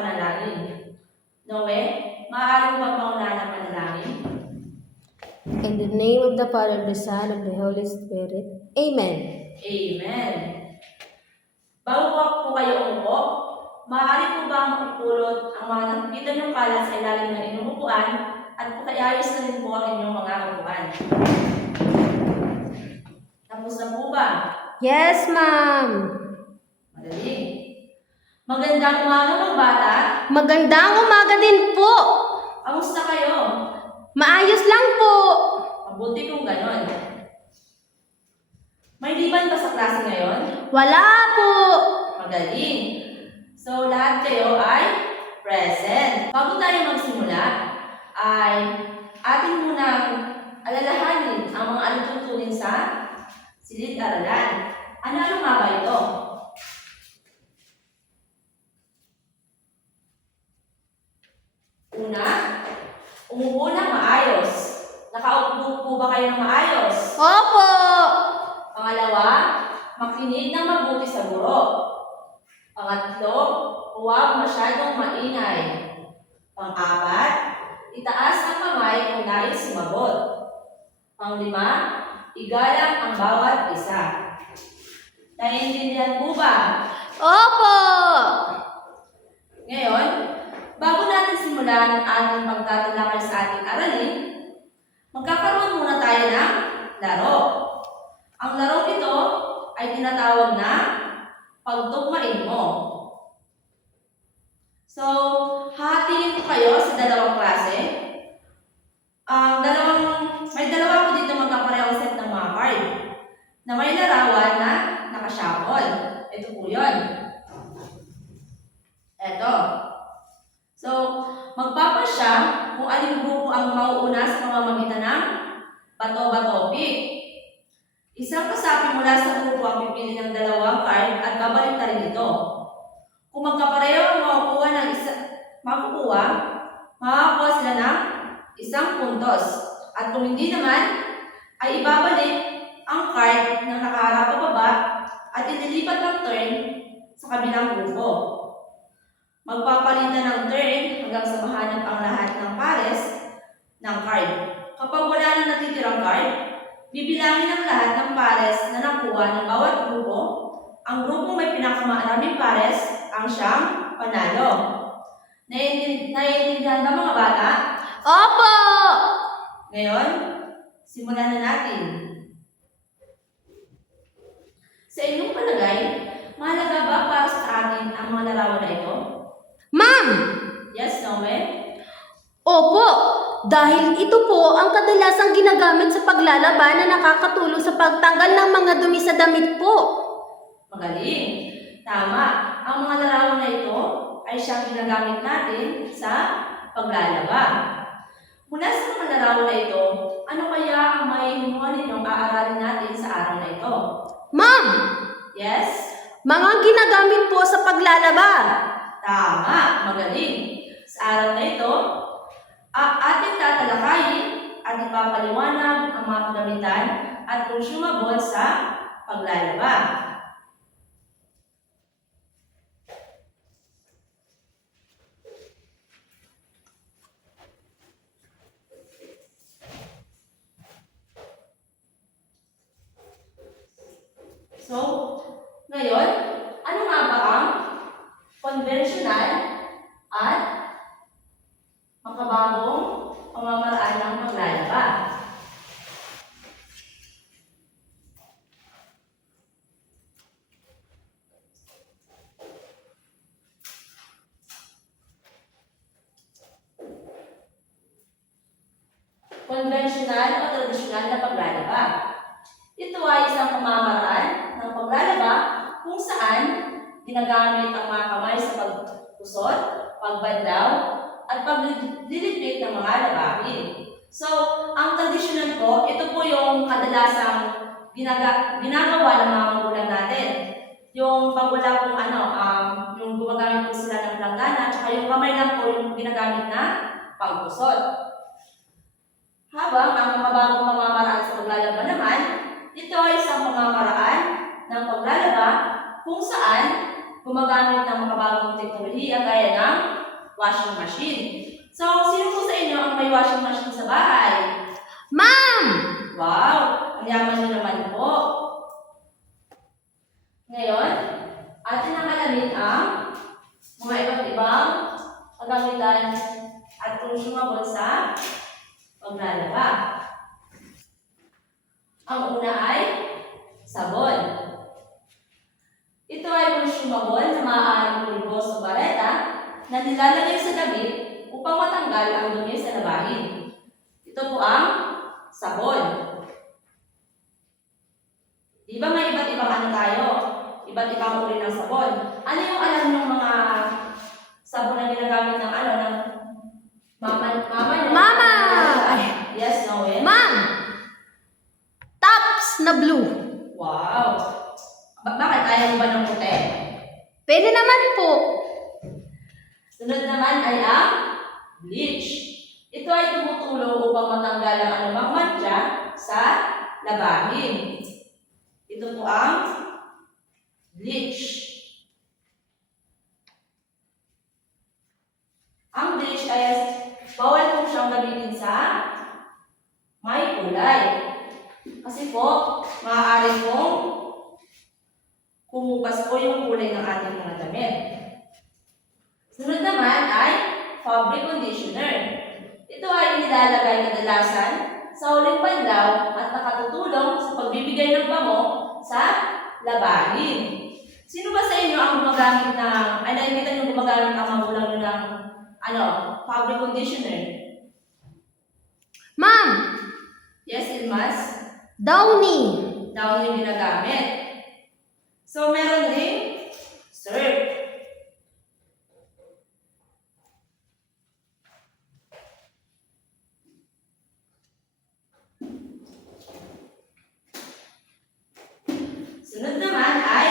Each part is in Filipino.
panalangin. Noe, maaari mo bang paunahan ang panalangin? In the name of the Father, the Son, and the Holy Spirit. Amen. Amen. Bago po kayo umupo, maaari po ba makipulot ang mga nakikita niyong kalat sa ilalim ng inyong upuan at pakiayos na rin po ang inyong mga upuan. Tapos na po ba? Yes, ma'am. Madali. Magandang umaga mga bata. Magandang umaga din po. Kamusta kayo? Maayos lang po. Mabuti kung ganon. May liban ba sa klase ngayon? Wala po. Magaling. So, lahat kayo ay present. Bago tayo magsimula, ay atin munang alalahanin ang mga alitutunin sa silid-aralan. Ano nga ba ito? Una, umupo na maayos. Nakaupo po ba kayo ng maayos? Opo. Pangalawa, makinig ng mabuti sa guro. Pangatlo, huwag masyadong maingay. Pang-apat, itaas ang kamay kung nais sumagot. Pang-lima, igalang ang bawat isa. Naiintindihan po ba? Opo. Ngayon, bago natin simulan ang ating pagtatalakay sa ating aralin, magkakaroon muna tayo ng laro. Ang laro ito ay tinatawag na pagtugmain mo. So, hahatiin ko kayo sa dalawang klase. May dalawa ko dito magkaparehong set ng mga card na may larawan na nakashuffle. Ito po yun. Ito. So, magpapasya kung aling grupo ang mauuna sa pamamagitan ng bato-batopic. Isang kasapi mula sa grupo ang pipili ng dalawang card at babalik na rin ito. Kung magkapareho ang makakuha sila ng isang puntos. At kung hindi naman, ay ibabalik ang card na nakaharap pababa at ililipat ang turn sa kabilang grupo. Magpapalitan ng turn hanggang sa mahanap ang lahat ng pares ng card. Kapag wala na natitirang card, bibilangin ang lahat ng pares na nakuha ng bawat grupo. Ang grupong may pinakamaraming pares ang siyang panalo. Naiintindihan ba mga bata? Opo. Ngayon, simulan na natin. Sa inyong palagay, mahalaga ba para sa atin ang mga larawan na ito? Ma'am. Yes, Noe? Opo. Dahil ito po ang kadalasang ginagamit sa paglalaban na nakakatulong sa pagtanggal ng mga dumi sa damit po. Magaling. Tama. Ang mga larawan na ito ay siyang ginagamit natin sa paglalaba. Mula sa mga larawan na ito, ano kaya ang may hinuha ninyong aaralin natin sa araw na ito? Ma'am. Yes? Mga ginagamit po sa paglalaba. Tama. Magaling. Sa araw na ito, ating tatalakayin at ipapaliwanag ang mga kagamitan at consumable sa paglalaba. So, ngayon, ano nga ba ang konvensyonal at makabagong pamamaraan ng paglalaba? Konvensyonal o tradisyonal na paglalaba. Ito ay isang pamamaraan ng paglalaba kung saan ginagamit ang mga kamay sa pagkusot, pagbandaw, at pagliligpit ng mga labahin. So, ang tradisyonal po, ito po yung kadalasang ginagawa ng mga magulang natin. Yung pag wala pong yung gumagamit po sila ng planggana, at saka yung kamay lang po yung ginagamit na pagkusot. Habang ang mga bagong pamamaraan sa paglalaba naman, ito ay isang pamamaraan ng paglalaba kung saan gumagamit ng makabagong teknolohiya gaya ng washing machine. So, sino po sa inyo ang may washing machine sa bahay? Ma'am! Wow! Ang yaman nyo naman po. Ngayon, atin ang alamin ang mga iba't ibang kagamitan at consumable sa paglalaba. Ang una ay sabon. Ito ay consumable na maaaring pulbos o bareta na nilalagay sa damit upang matanggal ang dumi sa labahin. Ito po ang sabon. Di ba may iba't ibang ano tayo? Iba't ibang uri ng sabon. Ano yung alam ng mga sabon na ginagamit ng ano, ng mama nyo? Mama! Yes, Noel? Ma'am! Tops na blue. Wow! Bakit ayaw mo ba ng puti? Pwede naman po. Sunod naman ay ang bleach. Ito ay tumutulong upang matanggal ang anumang mantsa sa labahin. Ito po ang bleach. Ang bleach ay bawal po siyang gamitin sa may kulay. Kasi po, maaari pong kumupas po yung kulay ng ating mga damit. Sunod naman ay fabric conditioner. Ito ay nilalagay kadalasan sa huling panlaw at nakatutulong sa pagbibigay ng bango sa labahin. Sino ba sa inyo ang gumagamit ng, ay nakikita nyo gumagamit ang magulang nyo ng fabric conditioner? Ma'am! Yes, Ilmas? Downy. Downy yung ginagamit. So, meron rin surf. Sunod naman ay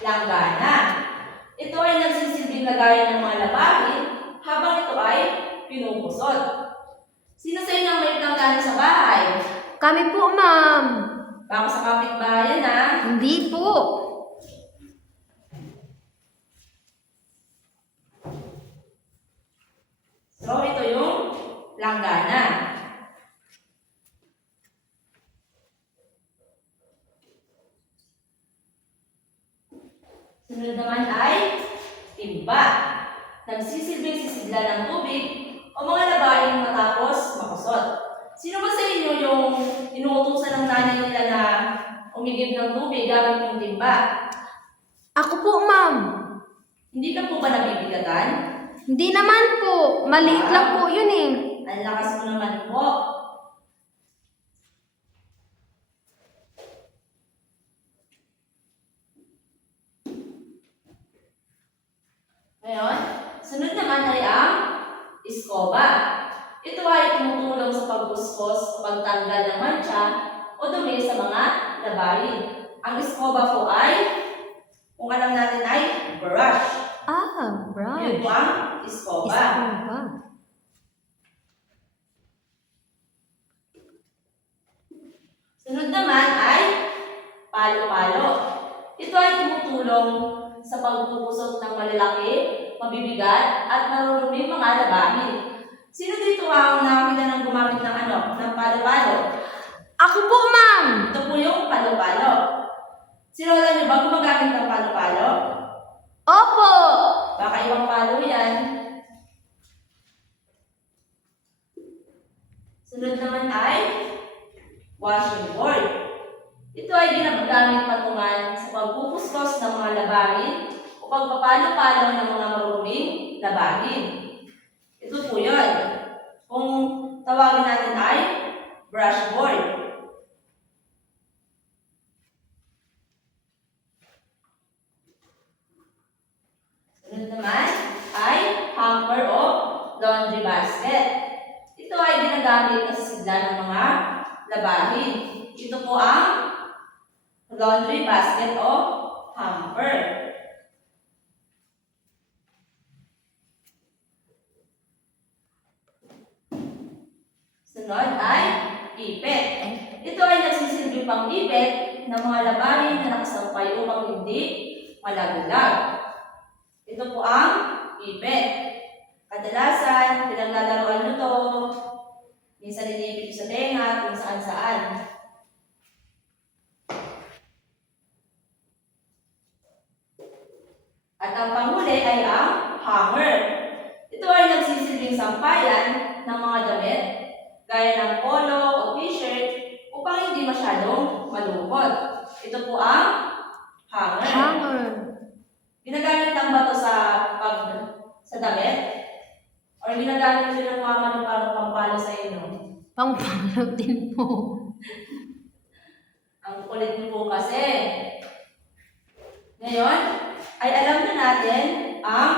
langgana. Ito ay nagsisilbing lagayan ng mga labahin habang ito ay pinupusot. Sino sa inyo ang may langgana sa bahay? Kami po, ma'am. Baka sa kapitbahayan ha? Hindi po. So, ito yung langgana. Sunod naman ay timba. Nagsisilbing sisidla ng tubig o mga labahin matapos makusot. Sino ba sa inyo yung inuutusan ng nanay nila na umigib ng tubig gamit yung timba? Ako po, ma'am. Hindi ka po ba nabibigatan? Hindi naman po. Maliit lang po yun eh. Ang lakas mo naman po. Ngayon, sunod naman ay ang iskoba. Ito ay tumutulong sa pagbuskos o pagtanggal ng mantsa o dumi sa mga labahin. Ang iskoba po ay, kung alam natin ay brush. Ah, Yun brush. po ang iskoba. Iskoba. Sunod naman ay palo-palo. Ito ay tumutulong sa pagpupusot ng malalaki, mabibigat, at maruruming mga labahin. Sino dito ang nakakita ng gumamit ng ng palo-palo? Ako po, ma'am. Ito po yung palo-palo. Sino alam niyo ba gumagamit ng palo-palo? Opo. Baka ibang palo yan. Sunod naman ay washing board. Ito ay ginagamit patungan sa pagpupuskos ng mga labahin o pagpapalo-palo ng mga maruruming labahin. Ito po yun. Kung tawagin natin ay brush board. Sunod naman ay hamper o laundry basket. Ito ay ginagamit na sisidla ng mga labahin. Ito po ang laundry basket o hamper. Sunod ay ipit. Ito ay nagsisilbi pang ipit ng mga labahin na nakasampay upang hindi malaglag. Ito po ang ipit. Kadalasan, pinaglalaroan nyo to. Minsan inipit sa tenga, kung saan-saan. At ang panghuli ay ang hanger. Ito ay nagsisilbing sampayan ng mga damit, gaya ng polo o t-shirt, upang hindi masyadong malungkot. Ito po ang hanger. Hanger. Ginagamit lang ba ito sa damit? Or ginagamit nyo ng mama nyo para pampalo sa inyo? Pangpalot din po. Ang kulit nyo po kasi. Ngayon, ay alam na natin ang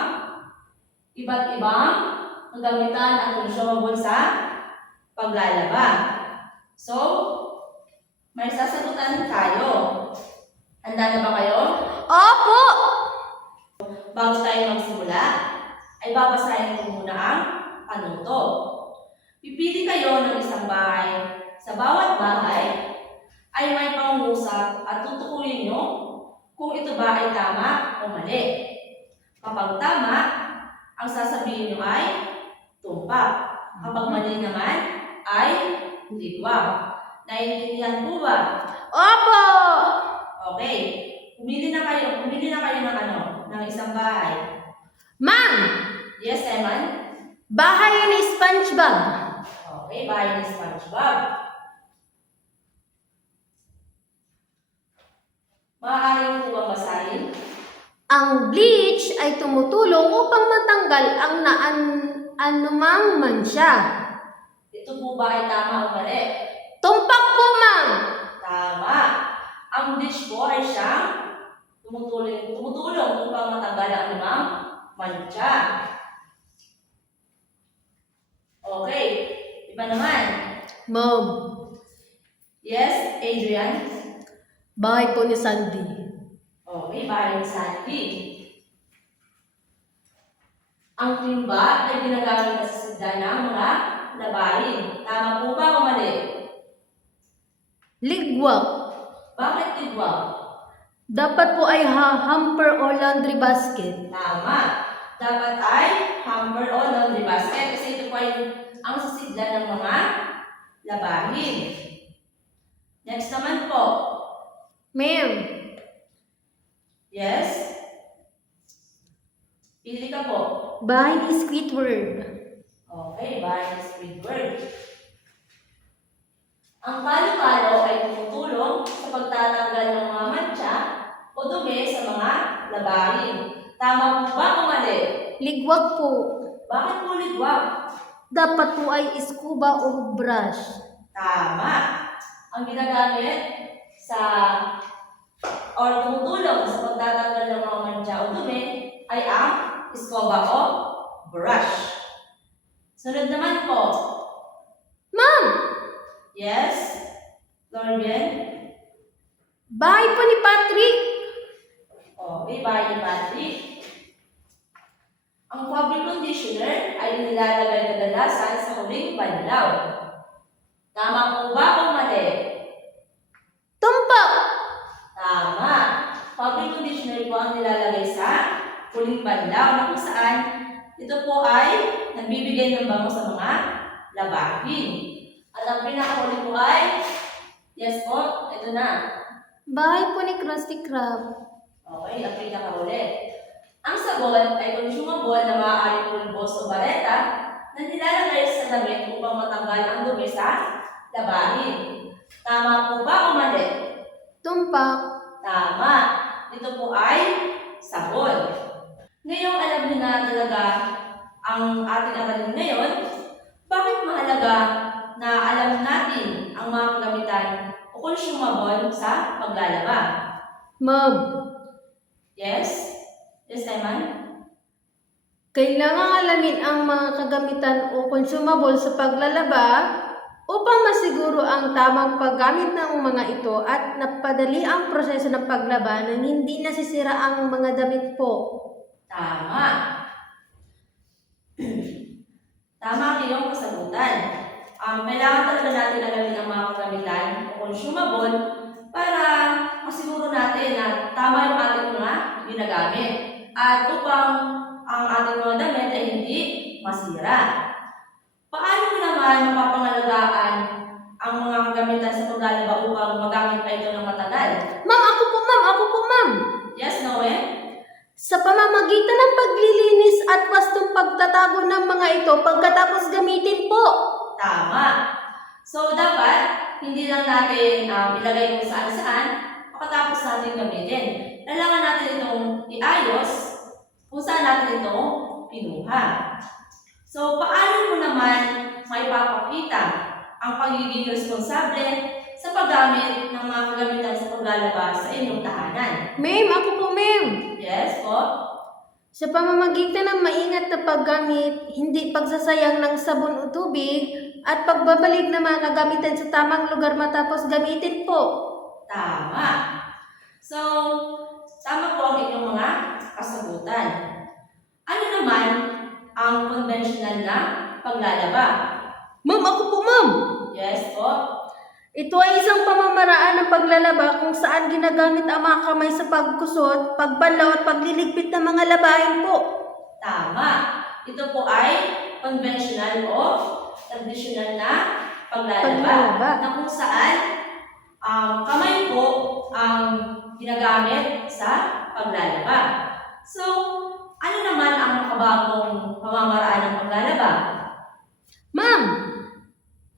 iba't ibang kagamitan at consumable sa paglalaba. So, may sasagutan tayo. Handa na ba kayo? Opo! Bago tayo magsimula, ay babasahin ko muna ang panuto. Pipili kayo ng isang bahay. Sa bawat bahay ay may pangungusap at tutukuyin nyo kung ito ba ay tama o mali. Kapag tama, ang sasabihin nyo ay tumpak. Kapag mali naman, ay ligwak. Naiintindihan po ba? Opo! Okay. Pumili na kayo ng isang bahay. Ma'am! Yes, Eman? Bahay ni SpongeBob. Okay, bahay ni SpongeBob. Maaari mo po bang basahin? Ang bleach ay tumutulong upang matanggal ang anumang mansya. Ito po ba ay tama o mali? Tumpak po, ma'am! Tama. Ang bleach po ay siyang tumutulong upang matanggal ang anumang mancha. Okay. Iba naman. Ma'am, Yes, Adrian? bahay po ni Sandy. Okay, bahay ni Sandy. Ang timba ay ginagamit sa sidla ng mga labahin. Tama po ba o mali? Ligwak. Bakit timba? Dapat po ay hamper o laundry basket. Tama. Dapat ay hamper o laundry basket kasi ito po ay ang sisidla ng mga labahin. Next naman po. Ma'am, Yes? Pili ka po. bahay ni Squidward. Okay, bahay ni Squidward. Ang palo-palo ay tumutulong sa pagtatanggal ng mga mancha o dumi sa mga labahin. Tama po ba o mali? Ligwak po. Bakit po ligwak? Dapat po ay scuba o brush. Tama. Ang ginagamit or tumutulong sa pagtatanggal ng mga mancha o dumi ay ang escoba o brush. Sunod naman po. Ma'am, Yes? Lorbian? bahay po ni Patrick. Okay, bahay ni Patrick. Ang fabric conditioner ay nilalagay kadalasan sa huling panlaw. Tama po ba o mali? Tumpak. Tama. Fabric conditioner po ang nilalagay sa huling panlaw na kung saan ito po ay nagbibigay ng bango sa mga labahin. At ang pinakahuli po ay, yes po, ito na. Bahay po ni Krusty Krab. Okay, ang pinakahuli. Ang sabon ay consumable na maaaring pulbos o bareta na nilalagay sa damit upang matanggal ang dumi sa labahin. Tama po ba o mali? Tumpak. Tama. Ito po ay sabon. Ngayong alam niyo na talaga ang ating aralin ngayon, bakit mahalaga na alam natin ang mga kagamitan o consumable sa paglalaba? Ma'am, Yes? Yes, Eman? kailangang alamin ang mga kagamitan o consumable sa paglalaba upang masiguro ang tamang paggamit ng mga ito at napadali ang proseso ng paglaba nang hindi nasisira ang mga damit po. Tama. Tama ang iyong kasagutan. Kailangan talaga natin alamin ang mga kagamitan o consumable para masiguro natin na tama yung ating mga ginagamit. at upang ang ating mga damit ay hindi masira. Paano mo naman mapapangalagaan ang mga kagamitan sa paglalaba upang magamit pa ito ng matagal? Ma'am, ako po, ma'am. Yes, Noe? Sa pamamagitan ng paglilinis at wastong pagtatago ng mga ito pagkatapos gamitin po. Tama. So, dapat hindi lang natin ilagay kung saan-saan pagkatapos natin gamitin. Kailangan natin itong iayos kung saan natin ito pinuha. So, paano mo naman maipapakita ang pagiging responsable sa paggamit ng mga kagamitan sa paglalaba sa inyong tahanan? Ma'am, ako po, ma'am. Yes, po? Sa pamamagitan ng maingat na paggamit, hindi pagsasayang ng sabon o tubig, at pagbabalik ng mga kagamitan sa tamang lugar matapos gamitin po. Tama. So, tama po ang inyong mga kasagutan. Ano naman ang konvensyonal na paglalaba? Ma'am, ako po, ma'am. Yes po. Ito ay isang pamamaraan ng paglalaba kung saan ginagamit ang mga kamay sa pagkusot, pagbanlaw at pagliligpit ng mga labahin po. Tama. Ito po ay conventional o traditional na paglalaba. Na kung saan kamay po ang ginagamit sa paglalaba. So, ano naman ang makabagong pamamaraan ng paglalaba? Ma'am,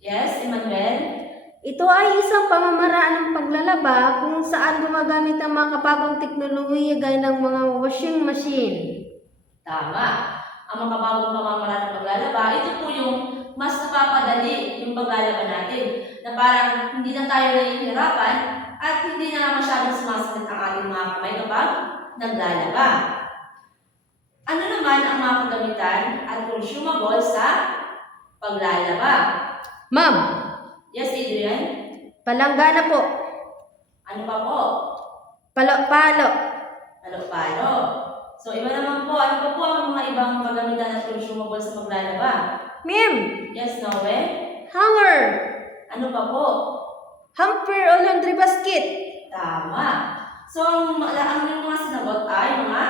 Yes, Emmanuel? ito ay isang pamamaraan ng paglalaba kung saan gumagamit ang mga kabagong teknolohiya gaya ng mga washing machine. Tama. Ang makabagong pamamaraan ng paglalaba, ito po yung mas napapadali yung paglalaba natin. Na parang hindi na tayo nahihirapan at hindi na masyadong sumasakit ang ating mga kamay kapag naglalaba. Ano naman ang mga kagamitan at consumable sa paglalaba? Ma'am, Yes, Adrian? palanggana po. Ano pa po? Palo-palo. Palo-palo. So, iba naman po. Ano pa po ang mga ibang kagamitan at consumable sa paglalaba? Ma'am, Yes, Noe? hanger. Ano pa po? Hamper o laundry basket. Tama. So, ang mga sinagot ay mga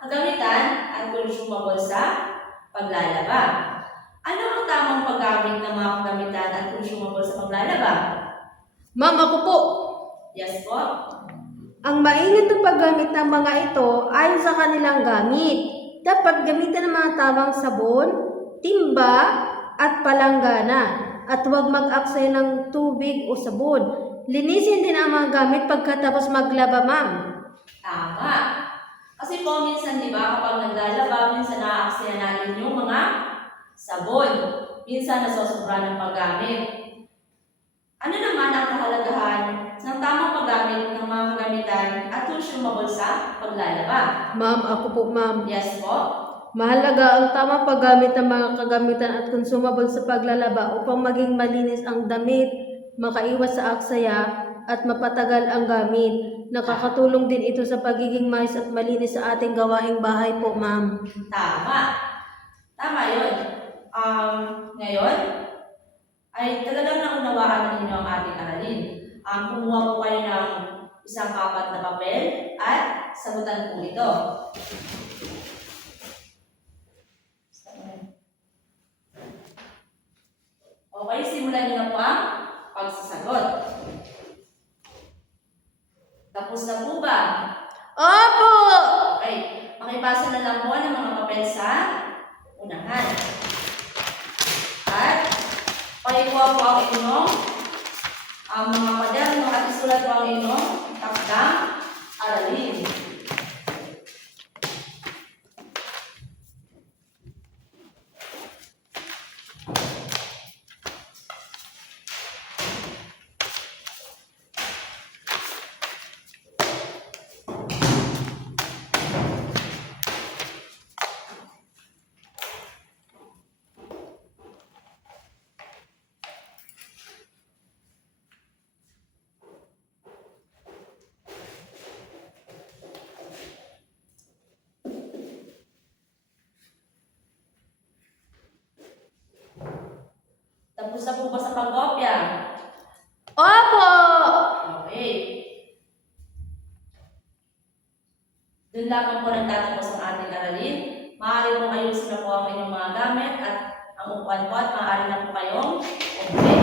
kagamitan at consumable sa paglalaba. Ano ang tamang paggamit ng mga kagamitan at consumable sa paglalaba? Ma'am, ako po. Yes po. Ang maingat na paggamit ng mga ito ayon sa kanilang gamit. Dapat gamitan ng mga tamang sabon, timba, at palanggana. At huwag mag-aksaya ng tubig o sabon. Linisin din ang mga gamit pagkatapos maglaba, ma'am. Tama. Kasi po minsan, di ba, kapag naglalaba, minsan naaaksaya natin yung mga sabon. Minsan nasosobra ng paggamit. Ano naman ang kahalagahan ng tamang paggamit ng mga kagamitan at consumable sa paglalaba? Ma'am, ako po, ma'am. Yes po. Mahalaga ang tamang paggamit ng mga kagamitan at consumable sa paglalaba upang maging malinis ang damit, makaiwas sa aksaya, at mapatagal ang gamit. Nakakatulong din ito sa pagiging maayos at malinis sa ating gawaing bahay po, ma'am. Tama. Tama yun. Ngayon, ay talagang naunawaan ninyo ang ating aralin. Kumuha po kayo ng isang kapat na papel at sagutan po ito. Okay, simulan niyo na po ang pagsasagot. Tapos na po ba? Opo! Okay, makibasa na lang po ng mga papel sa unahan. At pakikuha po ang inyong mga kwaderno at isulat po ang inyong takdang aralin. Tapos na po ba sa pagkopya? Opo! Okay. Doon lamang po nagtatapos ang ating aralin. Maaari pong ayusin na po ang inyong mga gamit at ang upuan po at maaari na po kayong umuwi.